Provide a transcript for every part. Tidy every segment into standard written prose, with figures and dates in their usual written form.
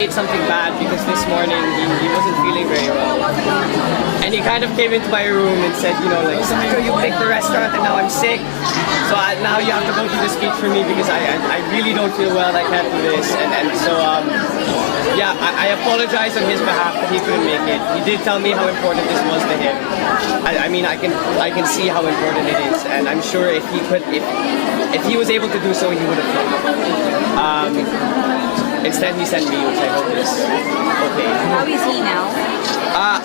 Ate something bad because this morning he wasn't feeling very well. And he kind of came into my room and said, like, Sandro, you picked the restaurant and now I'm sick. So now you have to go through the speech for me because I really don't feel well, I can't do this. And so, yeah, I apologize on his behalf that he couldn't make it. He did tell me how important this was to him. I mean, I can see how important it is. And I'm sure if he was able to do so, he would have done it. Instead, he sent me, which I hope is okay. How is he now?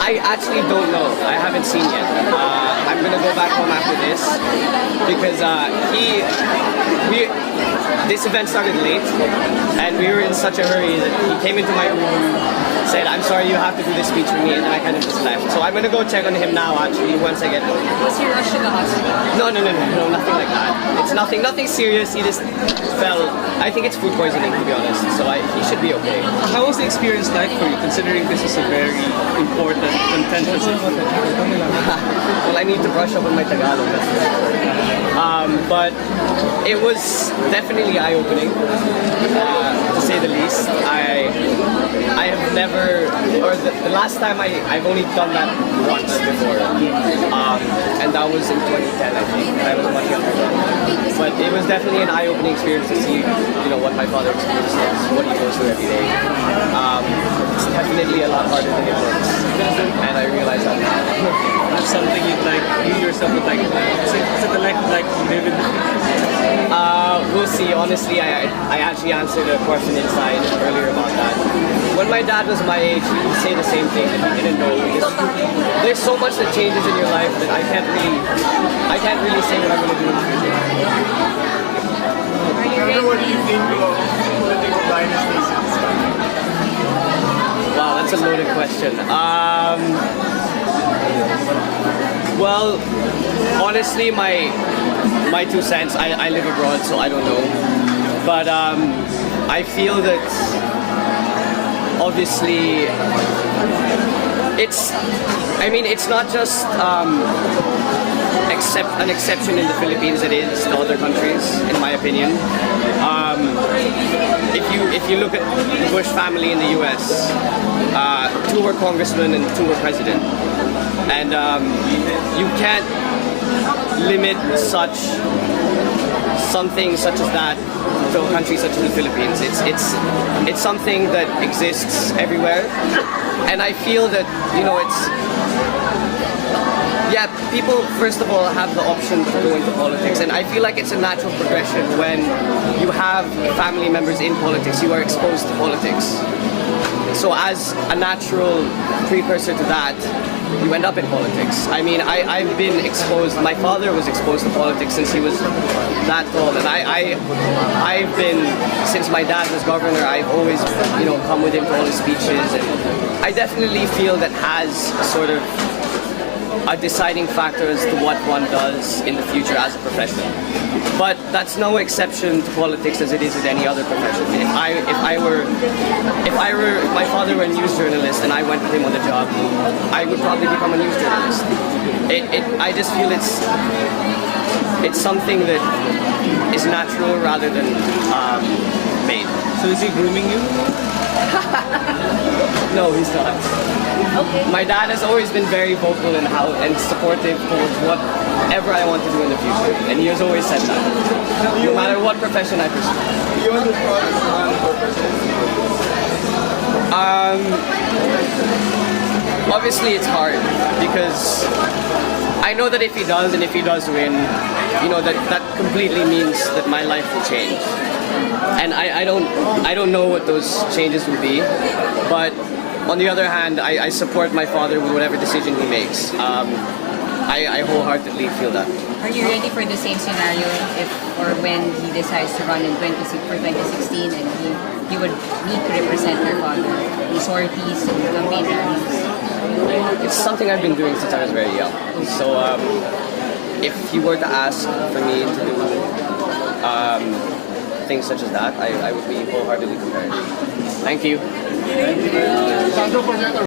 I actually don't know. I haven't seen yet. I'm gonna go back home after this because this event started late, and we were in such a hurry that he came into my room, said, "I'm sorry, you have to do this speech for me," and then I kind of just left. So I'm gonna go check on him now. Actually, once I get home. Was he rushed to the hospital? No, nothing like that. It's nothing serious. He just fell. I think it's food poisoning, to be honest. So he should be okay. How was the experience like for you, considering this is a very important, contentious issue? Well, I need to brush up on my Tagalog. But it was definitely eye-opening, to say the least. I have never, or the last time I've only done that once before, and that was in 2010, I think. I was much younger then. But it was definitely an eye-opening experience to see, what my father experiences, what he goes through every day. It's definitely a lot harder than it looks, and I realize that now. That's something you yourself would like to do. Is it a life you'd like to live in the future? We'll see. Honestly, I actually answered a question inside earlier about that. When my dad was my age, he would say the same thing that he didn't know. Because there's so much that changes in your life that I can't really say what I'm going to do in the future. What do you think of political dynasties in this country? Wow, that's a loaded question. Well, honestly, my 2 cents, I live abroad, so I don't know. But I feel that obviously it's not just an exception in the Philippines, it is to other countries, in my opinion. If you look at the Bush family in the U.S., 2 were congressmen and 2 were president. And you can't limit something such as that to a country such as the Philippines. It's something that exists everywhere, and I feel that people first of all have the option to go into politics, and I feel like it's a natural progression when you have family members in politics, you are exposed to politics. So as a natural precursor to that, you end up in politics. I mean, I've been exposed, my father was exposed to politics since he was that tall, and I've been, since my dad was governor, I've always, come with him to all his speeches, and I definitely feel that has sort of a deciding factor as to what one does in the future as a profession. But that's no exception to politics as it is with any other profession. If my father were a news journalist and I went with him on the job, I would probably become a news journalist. I just feel it's something that is natural rather than made. So is he grooming you? No, he's not. Okay. My dad has always been very vocal and supportive towards whatever I want to do in the future, and he has always said that, no matter what profession I pursue. You want to run for president? Obviously it's hard because I know that if he does, and if he does win, that completely means that my life will change. And I don't know what those changes will be, but on the other hand, I support my father with whatever decision he makes. I wholeheartedly feel that. Are you ready for the same scenario if or when he decides to run in 2016 and he would need to represent your father in sorties and campaign rallies? It's something I've been doing since I was very young. So if he were to ask for me to do things such as that, I would be wholeheartedly prepared. Thank you.